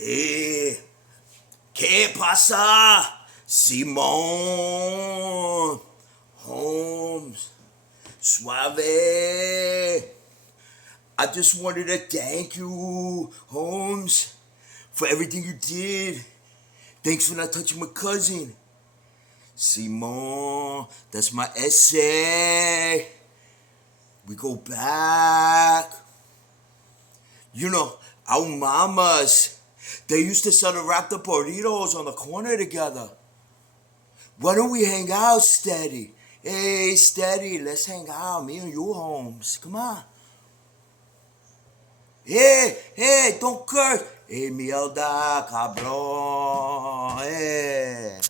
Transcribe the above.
Hey, ¿qué pasa? Simón, Holmes, Suave. I just wanted to thank you, Holmes, for everything you did. Thanks for not touching my cousin. Simon, that's my essay. We go back. You know, our mamas, they used to sell the wrapped up burritos on the corner together. Why don't we hang out, Steady? Hey, Steady, let's hang out. Me and you, Holmes. Come on. Hey, don't curse. Hey, mierda, cabrón. Hey.